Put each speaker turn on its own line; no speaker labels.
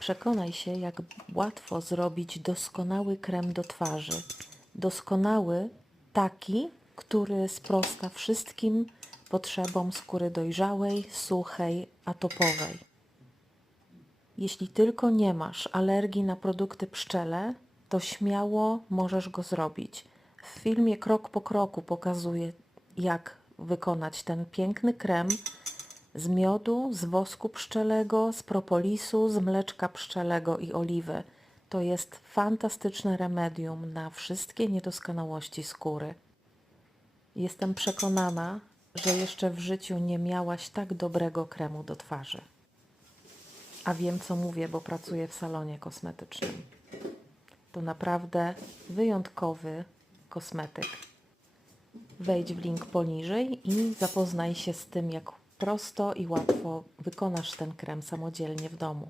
Przekonaj się, jak łatwo zrobić doskonały krem do twarzy. Doskonały taki, który sprosta wszystkim potrzebom skóry dojrzałej, suchej, atopowej. Jeśli tylko nie masz alergii na produkty pszczele, to śmiało możesz go zrobić. W filmie krok po kroku pokazuję, jak wykonać ten piękny krem z miodu, z wosku pszczelego, z propolisu, z mleczka pszczelego i oliwy. To jest fantastyczne remedium na wszystkie niedoskonałości skóry. Jestem przekonana, że jeszcze w życiu nie miałaś tak dobrego kremu do twarzy. A wiem, co mówię, bo pracuję w salonie kosmetycznym. To naprawdę wyjątkowy kosmetyk. Wejdź w link poniżej i zapoznaj się z tym, jak prosto i łatwo wykonasz ten krem samodzielnie w domu.